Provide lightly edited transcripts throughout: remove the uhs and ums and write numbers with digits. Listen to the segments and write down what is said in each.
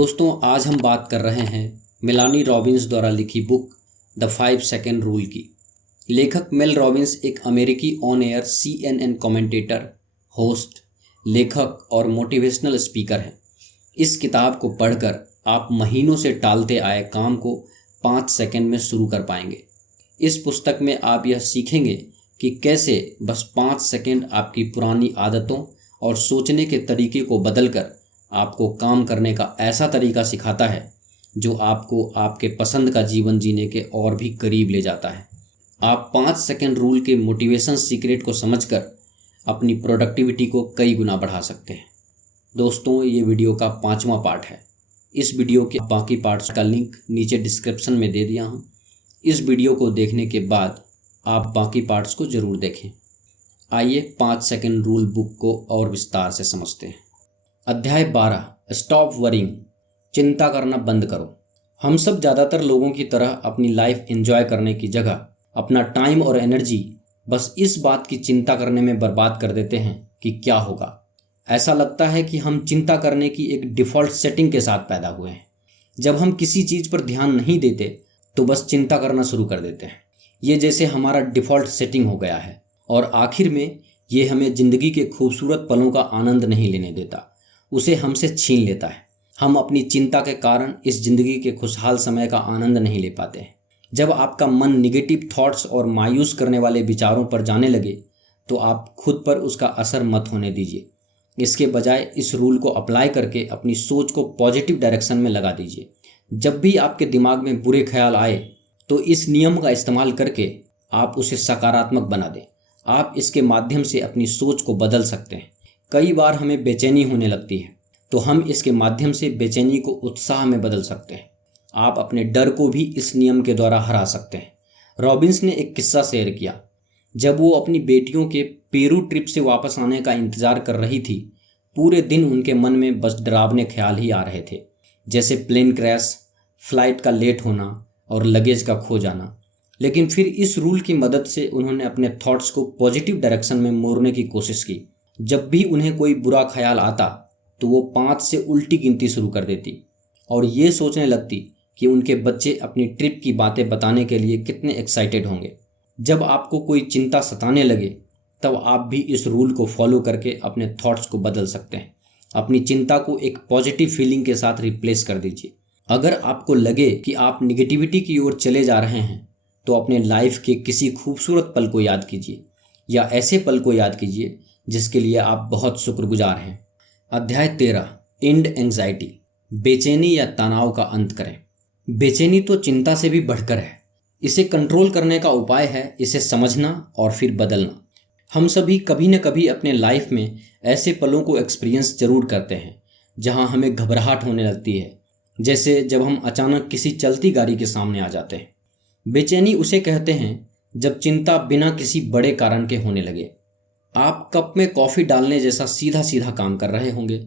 दोस्तों आज हम बात कर रहे हैं मेलानी रॉबिन्स द्वारा लिखी बुक द 5 सेकंड रूल की। लेखक मेल रॉबिन्स एक अमेरिकी on air CNN commentator, host, लेखक और मोटिवेशनल स्पीकर हैं। इस किताब को पढ़कर आप महीनों से टालते आए काम को 5 सेकंड में शुरू कर पाएंगे। इस पुस्तक में आप यह सीखेंगे कि कैसे बस 5 सेकंड आपकी पुरानी आदतों और सोचने के तरीके को बदलकर आपको काम करने का ऐसा तरीका सिखाता है जो आपको आपके पसंद का जीवन जीने के और भी करीब ले जाता है। आप 5 सेकंड रूल के मोटिवेशन सीक्रेट को समझकर अपनी प्रोडक्टिविटी को कई गुना बढ़ा सकते हैं। दोस्तों ये वीडियो का 5वां पार्ट है। इस वीडियो के बाकी पार्ट्स का लिंक नीचे डिस्क्रिप्शन में दे दिया हूँ। इस वीडियो को देखने के बाद आप बाकी पार्ट्स को ज़रूर देखें। आइए 5 सेकंड रूल बुक को और विस्तार से समझते हैं। अध्याय 12, स्टॉप वरिंग, चिंता करना बंद करो। हम सब ज़्यादातर लोगों की तरह अपनी लाइफ एंजॉय करने की जगह अपना टाइम और एनर्जी बस इस बात की चिंता करने में बर्बाद कर देते हैं कि क्या होगा। ऐसा लगता है कि हम चिंता करने की एक डिफ़ॉल्ट सेटिंग के साथ पैदा हुए हैं। जब हम किसी चीज़ पर ध्यान नहीं देते तो बस चिंता करना शुरू कर देते हैं। ये जैसे हमारा डिफ़ॉल्ट सेटिंग हो गया है और आखिर में ये हमें ज़िंदगी के खूबसूरत पलों का आनंद नहीं लेने देता, उसे हमसे छीन लेता है। हम अपनी चिंता के कारण इस ज़िंदगी के खुशहाल समय का आनंद नहीं ले पाते हैं। जब आपका मन निगेटिव थॉट्स और मायूस करने वाले विचारों पर जाने लगे तो आप खुद पर उसका असर मत होने दीजिए। इसके बजाय इस रूल को अप्लाई करके अपनी सोच को पॉजिटिव डायरेक्शन में लगा दीजिए। जब भी आपके दिमाग में बुरे ख्याल आए तो इस नियम का इस्तेमाल करके आप उसे सकारात्मक बना दें। आप इसके माध्यम से अपनी सोच को बदल सकते हैं। कई बार हमें बेचैनी होने लगती है तो हम इसके माध्यम से बेचैनी को उत्साह में बदल सकते हैं। आप अपने डर को भी इस नियम के द्वारा हरा सकते हैं। रॉबिन्स ने एक किस्सा शेयर किया। जब वो अपनी बेटियों के पेरू ट्रिप से वापस आने का इंतज़ार कर रही थी, पूरे दिन उनके मन में बस डरावने ख्याल ही आ रहे थे, जैसे प्लेन क्रैश, फ्लाइट का लेट होना और लगेज का खो जाना। लेकिन फिर इस रूल की मदद से उन्होंने अपने थॉट्स को पॉजिटिव डायरेक्शन में मोड़ने की कोशिश की। जब भी उन्हें कोई बुरा ख्याल आता तो वो 5 से उल्टी गिनती शुरू कर देती और ये सोचने लगती कि उनके बच्चे अपनी ट्रिप की बातें बताने के लिए कितने एक्साइटेड होंगे। जब आपको कोई चिंता सताने लगे तब आप भी इस रूल को फॉलो करके अपने थॉट्स को बदल सकते हैं। अपनी चिंता को एक पॉजिटिव फीलिंग के साथ रिप्लेस कर दीजिए। अगर आपको लगे कि आप निगेटिविटी की ओर चले जा रहे हैं तो अपने लाइफ के किसी खूबसूरत पल को याद कीजिए या ऐसे पल को याद कीजिए जिसके लिए आप बहुत शुक्रगुजार हैं। अध्याय 13, एंड एंजाइटी, बेचैनी या तनाव का अंत करें। बेचैनी तो चिंता से भी बढ़कर है। इसे कंट्रोल करने का उपाय है इसे समझना और फिर बदलना। हम सभी कभी न कभी अपने लाइफ में ऐसे पलों को एक्सपीरियंस जरूर करते हैं जहां हमें घबराहट होने लगती है, जैसे जब हम अचानक किसी चलती गाड़ी के सामने आ जाते हैं। बेचैनी उसे कहते हैं जब चिंता बिना किसी बड़े कारण के होने लगे। आप कप में कॉफ़ी डालने जैसा सीधा सीधा काम कर रहे होंगे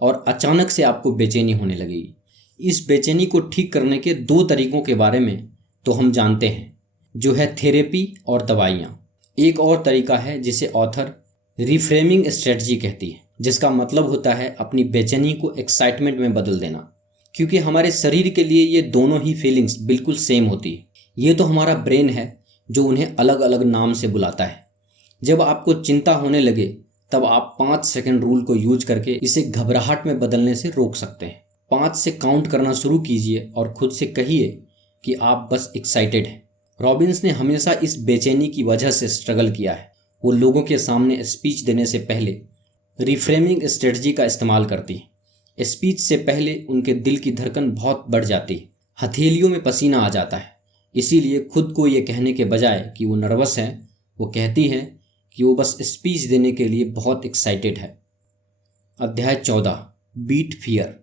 और अचानक से आपको बेचैनी होने लगेगी। इस बेचैनी को ठीक करने के 2 तरीकों के बारे में तो हम जानते हैं, जो है थेरेपी और दवाइयाँ। एक और तरीका है जिसे ऑथर रिफ्रेमिंग स्ट्रेटजी कहती है, जिसका मतलब होता है अपनी बेचैनी को एक्साइटमेंट में बदल देना। क्योंकि हमारे शरीर के लिए ये दोनों ही फीलिंग्स बिल्कुल सेम होती है। ये तो हमारा ब्रेन है जो उन्हें अलग अलग नाम से बुलाता है। जब आपको चिंता होने लगे तब आप 5 सेकंड रूल को यूज करके इसे घबराहट में बदलने से रोक सकते हैं। 5 से काउंट करना शुरू कीजिए और खुद से कहिए कि आप बस एक्साइटेड हैं। रॉबिन्स ने हमेशा इस बेचैनी की वजह से स्ट्रगल किया है। वो लोगों के सामने स्पीच देने से पहले रिफ्रेमिंग स्ट्रेटजी का इस्तेमाल करती है। स्पीच से पहले उनके दिल की धड़कन बहुत बढ़ जाती है, हथेलियों में पसीना आ जाता है। इसीलिए खुद को ये कहने के बजाय कि वो नर्वस हैं, वो कहती हैं कि वो बस स्पीच देने के लिए बहुत एक्साइटेड है। अध्याय 14, बीट फियर,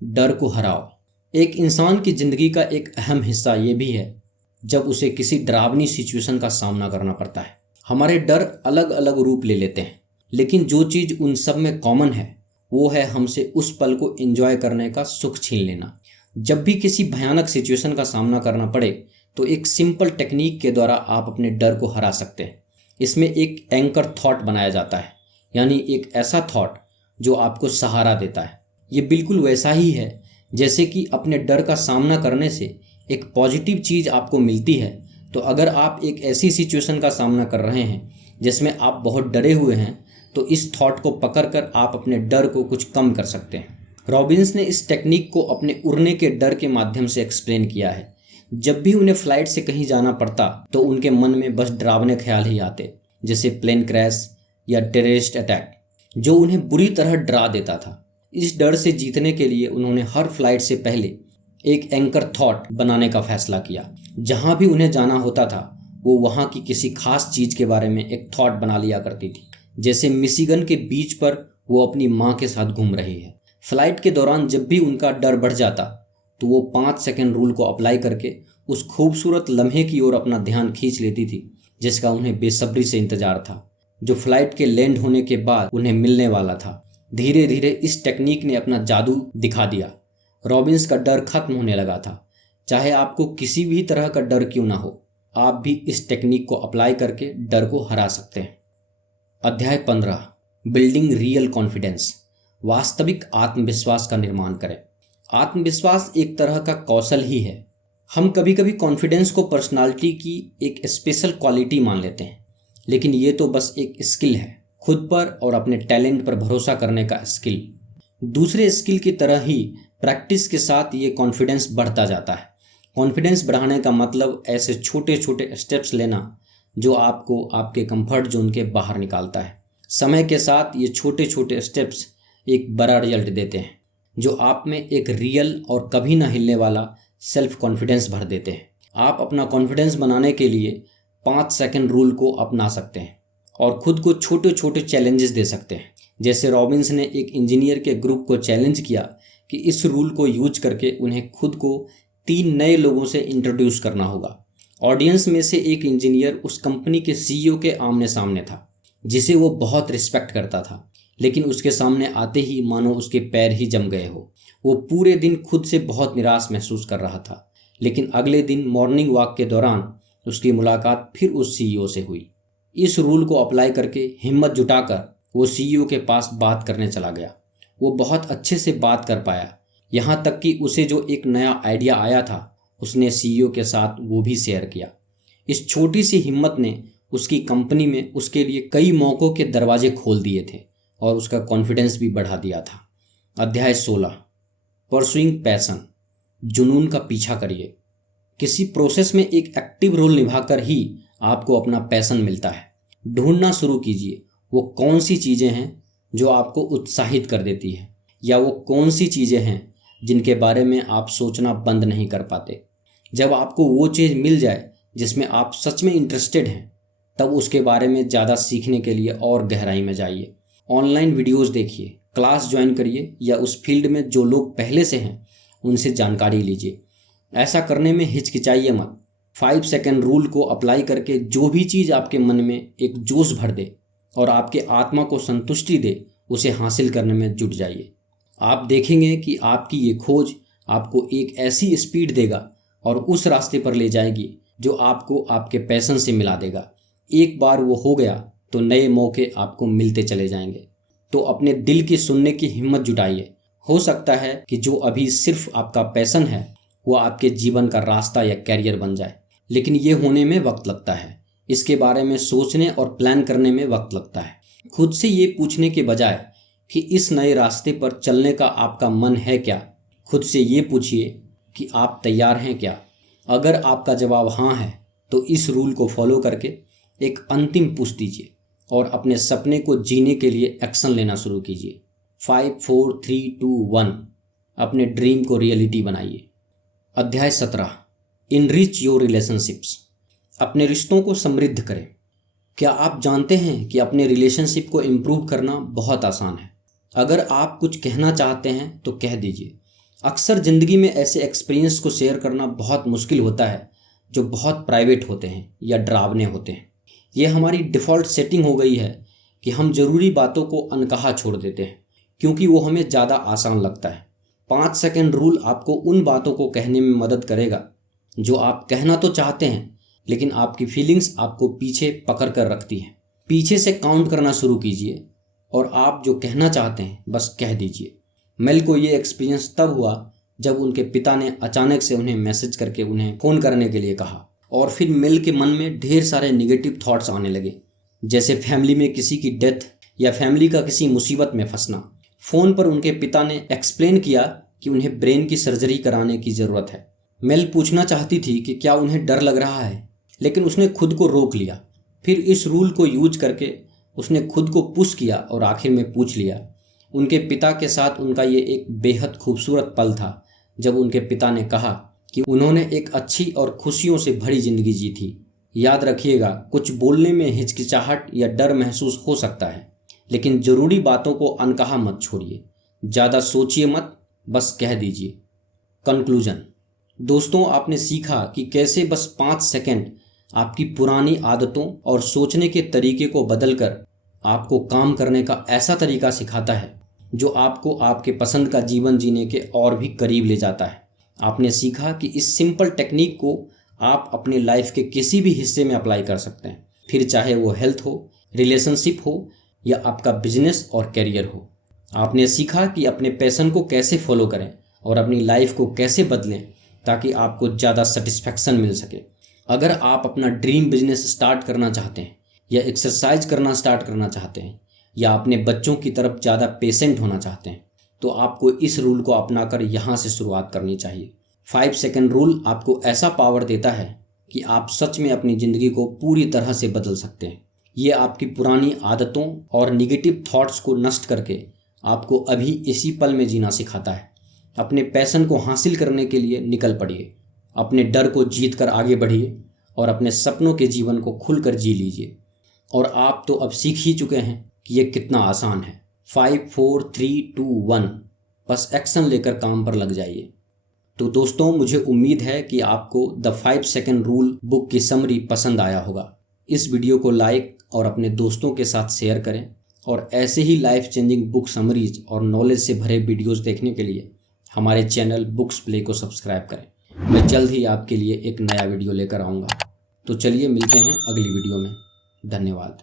डर को हराओ। एक इंसान की ज़िंदगी का एक अहम हिस्सा ये भी है जब उसे किसी डरावनी सिचुएशन का सामना करना पड़ता है। हमारे डर अलग अलग रूप ले लेते हैं, लेकिन जो चीज़ उन सब में कॉमन है वो है हमसे उस पल को एंजॉय करने का सुख छीन लेना। जब भी किसी भयानक सिचुएशन का सामना करना पड़े तो एक सिंपल टेक्निक के द्वारा आप अपने डर को हरा सकते हैं। इसमें एक एंकर थॉट बनाया जाता है, यानी एक ऐसा थॉट जो आपको सहारा देता है। ये बिल्कुल वैसा ही है जैसे कि अपने डर का सामना करने से एक पॉजिटिव चीज़ आपको मिलती है, तो अगर आप एक ऐसी सिचुएशन का सामना कर रहे हैं जिसमें आप बहुत डरे हुए हैं, तो इस थॉट को पकड़कर आप अपने डर को कुछ कम कर सकते हैं। रॉबिन्स ने इस टेक्निक को अपने उड़ने के डर के माध्यम से एक्सप्लेन किया है। जब भी उन्हें फ्लाइट से कहीं जाना पड़ता तो उनके मन में बस डरावने ख्याल ही आते, जैसे प्लेन क्रैश या टेररिस्ट अटैक, जो उन्हें बुरी तरह डरा देता था। इस डर से जीतने के लिए उन्होंने हर फ्लाइट से पहले एक एंकर थॉट बनाने का फैसला किया। जहाँ भी उन्हें जाना होता था वो वहाँ की किसी खास चीज़ के बारे में एक थॉट बना लिया करती थी, जैसे मिशिगन के बीच पर वो अपनी माँ के साथ घूम रही है। फ्लाइट के दौरान जब भी उनका डर बढ़ जाता तो वो 5 सेकंड रूल को अप्लाई करके उस खूबसूरत लम्हे की ओर अपना ध्यान खींच लेती थी जिसका उन्हें बेसब्री से इंतजार था, जो फ्लाइट के लैंड होने के बाद उन्हें मिलने वाला था। धीरे धीरे इस टेक्निक ने अपना जादू दिखा दिया। रॉबिन्स का डर खत्म होने लगा था। चाहे आपको किसी भी तरह का डर क्यों ना हो, आप भी इस टेक्निक को अप्लाई करके डर को हरा सकते हैं। अध्याय 15, बिल्डिंग रियल कॉन्फिडेंस। वास्तविक आत्मविश्वास का निर्माण करें। आत्मविश्वास एक तरह का कौशल ही है। हम कभी कभी कॉन्फिडेंस को पर्सनालिटी की एक स्पेशल क्वालिटी मान लेते हैं, लेकिन ये तो बस एक स्किल है, खुद पर और अपने टैलेंट पर भरोसा करने का स्किल। दूसरे स्किल की तरह ही प्रैक्टिस के साथ ये कॉन्फिडेंस बढ़ता जाता है। कॉन्फिडेंस बढ़ाने का मतलब ऐसे छोटे छोटे स्टेप्स लेना जो आपको आपके कंफर्ट जोन के बाहर निकालता है। समय के साथ ये छोटे छोटे स्टेप्स एक बड़ा रिजल्ट देते हैं, जो आप में एक रियल और कभी ना हिलने वाला सेल्फ कॉन्फिडेंस भर देते हैं। आप अपना कॉन्फिडेंस बनाने के लिए 5 सेकंड रूल को अपना सकते हैं और खुद को छोटे छोटे चैलेंजेस दे सकते हैं। जैसे रॉबिन्स ने एक इंजीनियर के ग्रुप को चैलेंज किया कि इस रूल को यूज करके उन्हें खुद को 3 नए लोगों से इंट्रोड्यूस करना होगा। ऑडियंस में से एक इंजीनियर उस कंपनी के सीईओ के आमने सामने था, जिसे वो बहुत रिस्पेक्ट करता था, लेकिन उसके सामने आते ही मानो उसके पैर ही जम गए हो। वो पूरे दिन खुद से बहुत निराश महसूस कर रहा था, लेकिन अगले दिन मॉर्निंग वॉक के दौरान उसकी मुलाकात फिर उस सीईओ से हुई। इस रूल को अप्लाई करके हिम्मत जुटाकर वो सीईओ के पास बात करने चला गया। वो बहुत अच्छे से बात कर पाया, यहाँ तक कि उसे जो एक नया आइडिया आया था उसने सीईओ के साथ वो भी शेयर किया। इस छोटी सी हिम्मत ने उसकी कंपनी में उसके लिए कई मौक़ों के दरवाजे खोल दिए थे और उसका कॉन्फिडेंस भी बढ़ा दिया था। अध्याय 16, परसुइंग पैशन। जुनून का पीछा करिए। किसी प्रोसेस में एक एक्टिव रोल निभाकर ही आपको अपना पैशन मिलता है। ढूंढना शुरू कीजिए वो कौन सी चीज़ें हैं जो आपको उत्साहित कर देती है, या वो कौन सी चीज़ें हैं जिनके बारे में आप सोचना बंद नहीं कर पाते। जब आपको वो चीज़ मिल जाए जिसमें आप सच में इंटरेस्टेड हैं, तब उसके बारे में ज़्यादा सीखने के लिए और गहराई में जाइए। ऑनलाइन वीडियोस देखिए, क्लास ज्वाइन करिए, या उस फील्ड में जो लोग पहले से हैं उनसे जानकारी लीजिए। ऐसा करने में हिचकिचाइए मत। 5 सेकंड रूल को अप्लाई करके जो भी चीज़ आपके मन में एक जोश भर दे और आपके आत्मा को संतुष्टि दे, उसे हासिल करने में जुट जाइए। आप देखेंगे कि आपकी ये खोज आपको एक ऐसी स्पीड देगा और उस रास्ते पर ले जाएगी जो आपको आपके पैशन से मिला देगा। एक बार वो हो गया तो नए मौके आपको मिलते चले जाएंगे। तो अपने दिल की सुनने की हिम्मत जुटाइए। हो सकता है कि जो अभी सिर्फ आपका पैशन है वो आपके जीवन का रास्ता या कैरियर बन जाए, लेकिन ये होने में वक्त लगता है। इसके बारे में सोचने और प्लान करने में वक्त लगता है। खुद से ये पूछने के बजाय कि इस नए रास्ते पर चलने का आपका मन है क्या, खुद से ये पूछिए कि आप तैयार हैं क्या। अगर आपका जवाब हाँ है तो इस रूल को फॉलो करके एक अंतिम पुश दीजिए और अपने सपने को जीने के लिए एक्शन लेना शुरू कीजिए। 5 4 3 2 1 अपने ड्रीम को रियलिटी बनाइए। अध्याय 17, इनरिच योर रिलेशनशिप्स। अपने रिश्तों को समृद्ध करें। क्या आप जानते हैं कि अपने रिलेशनशिप को इम्प्रूव करना बहुत आसान है। अगर आप कुछ कहना चाहते हैं तो कह दीजिए। अक्सर ज़िंदगी में ऐसे एक्सपीरियंस को शेयर करना बहुत मुश्किल होता है जो बहुत प्राइवेट होते हैं या डरावने होते हैं। ये हमारी डिफ़ॉल्ट सेटिंग हो गई है कि हम ज़रूरी बातों को अनकहा छोड़ देते हैं क्योंकि वो हमें ज़्यादा आसान लगता है। 5 सेकंड रूल आपको उन बातों को कहने में मदद करेगा जो आप कहना तो चाहते हैं, लेकिन आपकी फीलिंग्स आपको पीछे पकड़ कर रखती हैं। पीछे से काउंट करना शुरू कीजिए और आप जो कहना चाहते हैं बस कह दीजिए। मेल को ये एक्सपीरियंस तब हुआ जब उनके पिता ने अचानक से उन्हें मैसेज करके उन्हें फ़ोन करने के लिए कहा। और फिर मेल के मन में ढेर सारे नेगेटिव थॉट्स आने लगे, जैसे फैमिली में किसी की डेथ या फैमिली का किसी मुसीबत में फंसना। फ़ोन पर उनके पिता ने एक्सप्लेन किया कि उन्हें ब्रेन की सर्जरी कराने की ज़रूरत है। मेल पूछना चाहती थी कि क्या उन्हें डर लग रहा है, लेकिन उसने खुद को रोक लिया। फिर इस रूल को यूज करके उसने खुद को पुश किया और आखिर में पूछ लिया। उनके पिता के साथ उनका ये एक बेहद खूबसूरत पल था जब उनके पिता ने कहा कि उन्होंने एक अच्छी और खुशियों से भरी जिंदगी जी थी। याद रखिएगा, कुछ बोलने में हिचकिचाहट या डर महसूस हो सकता है, लेकिन ज़रूरी बातों को अनकहा मत छोड़िए। ज़्यादा सोचिए मत, बस कह दीजिए। कंक्लूजन। दोस्तों, आपने सीखा कि कैसे बस 5 सेकंड आपकी पुरानी आदतों और सोचने के तरीके को बदलकर आपको काम करने का ऐसा तरीका सिखाता है जो आपको आपके पसंद का जीवन जीने के और भी करीब ले जाता है। आपने सीखा कि इस सिंपल टेक्निक को आप अपने लाइफ के किसी भी हिस्से में अप्लाई कर सकते हैं, फिर चाहे वो हेल्थ हो, रिलेशनशिप हो या आपका बिजनेस और करियर हो। आपने सीखा कि अपने पैशन को कैसे फॉलो करें और अपनी लाइफ को कैसे बदलें ताकि आपको ज़्यादा सेटिस्फैक्शन मिल सके। अगर आप अपना ड्रीम बिजनेस स्टार्ट करना चाहते हैं या एक्सरसाइज करना स्टार्ट करना चाहते हैं या अपने बच्चों की तरफ ज़्यादा पेशेंट होना चाहते हैं, तो आपको इस रूल को अपनाकर यहाँ से शुरुआत करनी चाहिए। 5 सेकंड रूल आपको ऐसा पावर देता है कि आप सच में अपनी ज़िंदगी को पूरी तरह से बदल सकते हैं। ये आपकी पुरानी आदतों और निगेटिव थॉट्स को नष्ट करके आपको अभी इसी पल में जीना सिखाता है। अपने पैशन को हासिल करने के लिए निकल पड़िए, अपने डर को जीत कर आगे बढ़िए और अपने सपनों के जीवन को खुलकर जी लीजिए। और आप तो अब सीख ही चुके हैं कि ये कितना आसान है। 5 4 3 2 1, बस एक्शन लेकर काम पर लग जाइए। तो दोस्तों, मुझे उम्मीद है कि आपको द 5 सेकंड रूल बुक की समरी पसंद आया होगा। इस वीडियो को लाइक और अपने दोस्तों के साथ शेयर करें और ऐसे ही लाइफ चेंजिंग बुक समरीज और नॉलेज से भरे वीडियोस देखने के लिए हमारे चैनल बुक्स प्ले को सब्सक्राइब करें। मैं जल्द ही आपके लिए एक नया वीडियो लेकर आऊँगा। तो चलिए मिलते हैं अगली वीडियो में। धन्यवाद।